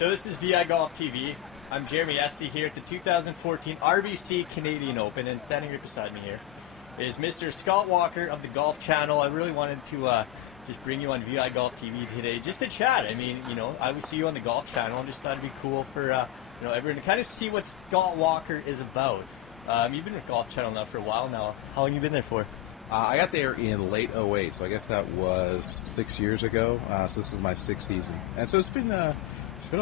So this is VIGolf TV. I'm Jeremy Esty here at the 2014 RBC Canadian Open, and standing right beside me here is Mr. Scott Walker of the Golf Channel. I really wanted to just bring you on VIGolf TV today just to chat. I mean, you know, I would see you on the Golf Channel and just thought it'd be cool for you know, everyone to kind of see what Scott Walker is about. You've been with Golf Channel now for a while now. How long have you been there for? I got there in late '08, so I guess that was 6 years ago. So this is my sixth season, and so it's been a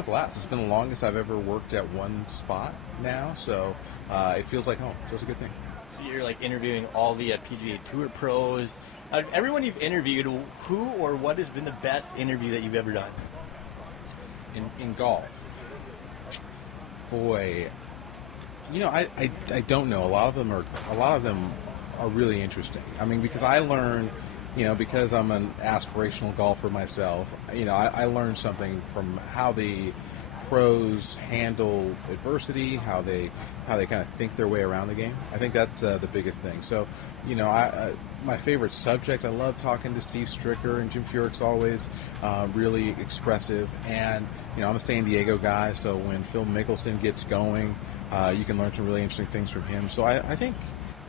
blast. It's been the longest I've ever worked at one spot now, so it feels like home. So it's a good thing. So you're like interviewing all the PGA Tour pros. Everyone you've interviewed, who or what has been the best interview that you've ever done? In golf, boy, you know, I don't know. A lot of them are really interesting. I mean, because I learn, you know, because I'm an aspirational golfer myself, you know, I learned something from how the pros handle adversity, how they kind of think their way around the game. I think that's the biggest thing. So, you know, my favorite subjects, I love talking to Steve Stricker, and Jim Furyk's always really expressive. And, you know, I'm a San Diego guy, so when Phil Mickelson gets going, you can learn some really interesting things from him. So I think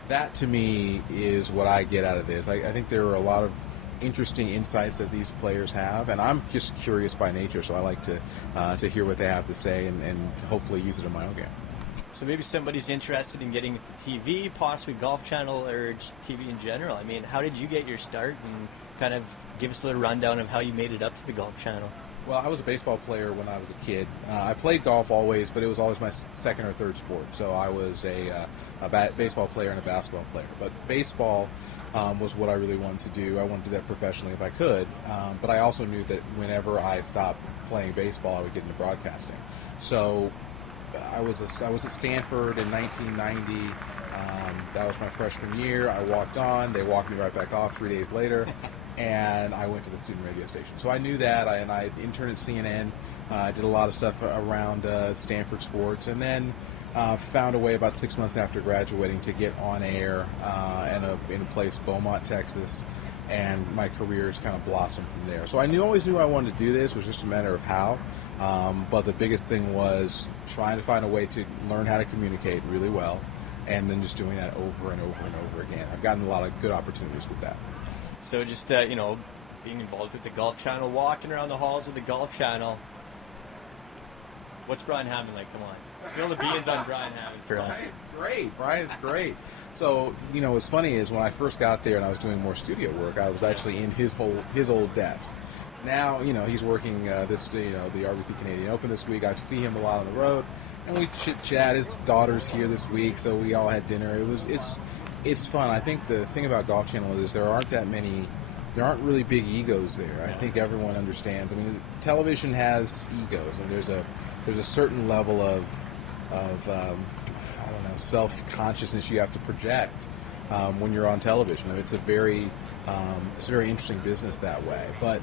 that, to me, is what I get out of this. I think there are a lot of interesting insights that these players have, and I'm just curious by nature, so I like to hear what they have to say and hopefully use it in my own game. So maybe somebody's interested in getting into TV, possibly Golf Channel, or just TV in general. I mean, how did you get your start, and kind of give us a little rundown of how you made it up to the Golf Channel? Well, I was a baseball player when I was a kid. I played golf always, but it was always my second or third sport. So I was a baseball player and a basketball player. But baseball was what I really wanted to do. I wanted to do that professionally if I could. But I also knew that whenever I stopped playing baseball, I would get into broadcasting. So I was at Stanford in 1990. That was my freshman year. I walked on. They walked me right back off 3 days later. And I went to the student radio station. So I knew that, and I interned at CNN. I did a lot of stuff around Stanford sports, and then found a way about 6 months after graduating to get on air in a place, Beaumont, Texas, and my career has kind of blossomed from there. So I always knew I wanted to do this. It was just a matter of how. But the biggest thing was trying to find a way to learn how to communicate really well, and then just doing that over and over and over again. I've gotten a lot of good opportunities with that. So just, you know, being involved with the Golf Channel, walking around the halls of the Golf Channel. What's Brian Hammond like? Come on. Spill the beans on Brian Hammond for us. It's great. Brian's great. So, you know, what's funny is when I first got there and I was doing more studio work, I was actually in his old desk. Now, you know, he's working the RBC Canadian Open this week. I see him a lot on the road, and we chit-chat. His daughter's here this week, so we all had dinner. It's fun. I think the thing about Golf Channel is there aren't really big egos there. I think everyone understands. I mean, television has egos, and there's a certain level of I don't know, self-consciousness you have to project when you're on television. It's a very interesting business that way. But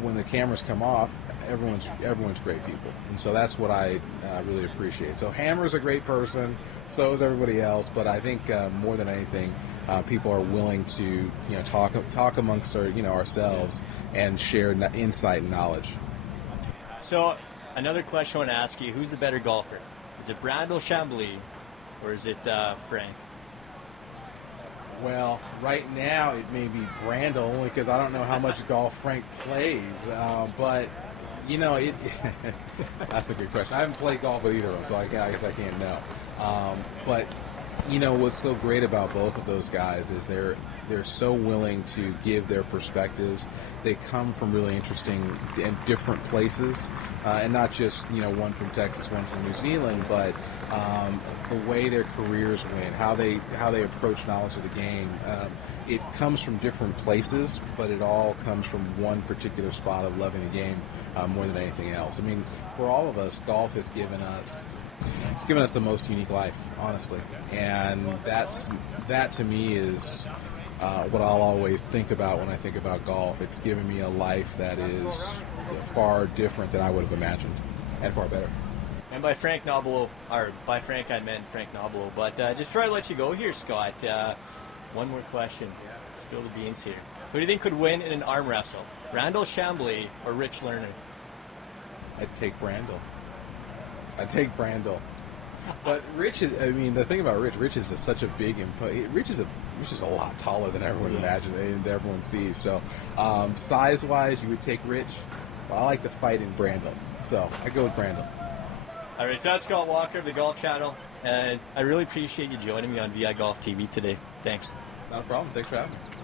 when the cameras come off, everyone's great people, and so that's what I really appreciate. So Hammer's a great person, so is everybody else. But I think more than anything, people are willing to, you know, talk amongst ourselves and share insight and knowledge. So another question I want to ask you: who's the better golfer? Is it Brandel Chambly, or is it Frank? Well, right now it may be Brandel, only because I don't know how much golf Frank plays. But you know, that's a good question. I haven't played golf with either of them, so I guess I can't know. But you know, what's so great about both of those guys is they're so willing to give their perspectives. They come from really interesting and different places, and not just, you know, one from Texas, one from New Zealand, but the way their careers went, how they approach knowledge of the game. It comes from different places, but it all comes from one particular spot of loving the game more than anything else. I mean, for all of us, golf has given us the most unique life, honestly, and that to me is what I'll always think about when I think about golf. It's given me a life that is far different than I would have imagined, and far better. And by Frank Nobilo, or by Frank I meant Frank Nobilo, but just before I let you go here, Scott, one more question. Spill the beans here. Who do you think could win in an arm wrestle? Brandel Chambly or Rich Lerner? I'd take Brandel. I'd take Brandel. But Rich is, I mean, the thing about Rich is such a big input. Rich is a lot taller than everyone imagines and everyone sees. So, size-wise, you would take Rich. But I like to fight in Brandel. So, I go with Brandel. All right, so that's Scott Walker of the Golf Channel. And I really appreciate you joining me on VIGolf TV today. Thanks. Not a problem. Thanks for having me.